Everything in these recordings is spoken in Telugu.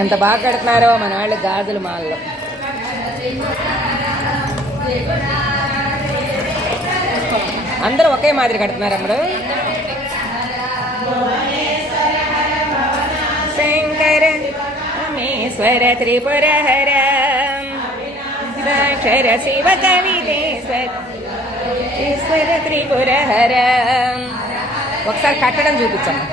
ఎంత బాగా కడుతున్నారో మన వాళ్ళు గాజులు మాల్లో. అందరూ ఒకే మాదిరి కడుతున్నారు అమ్మడు. శంకర రమేశ్వర త్రిపుర హర సాక్షర శివ కవిదేశ్వర త్రిపుర హర. ఒకసారి కట్టడం చూపించమ్మా.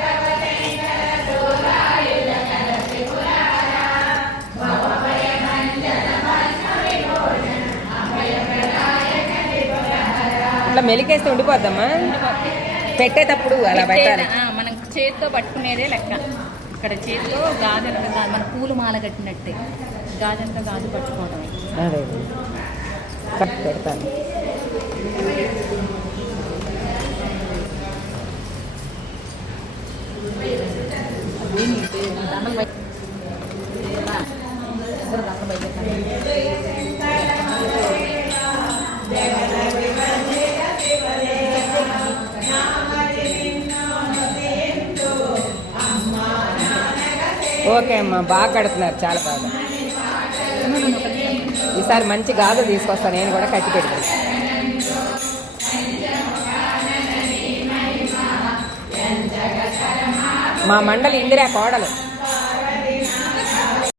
ఇట్లా మెలికేస్తే ఉండిపోద్దమ్మా. పెట్టేటప్పుడు అలా పెట్టాలి. మనం చేతితో పట్టుకునేదే లెక్క. ఇక్కడ చేతితో గాజనక గాజు మన పూలు మాల కట్టినట్టే. గాజనక గాజు పట్టుకోవడం అదే. కట్ పెడతాను. దండలు బయట దండలు బయట ఓకే అమ్మా బాగా కడుతున్నారు చాలా బాగా. ఈసారి మంచి గాజు తీసుకొస్తాను నేను కూడా కట్టి పెడతాను. మా మండలి ఇందిరా కోడలు.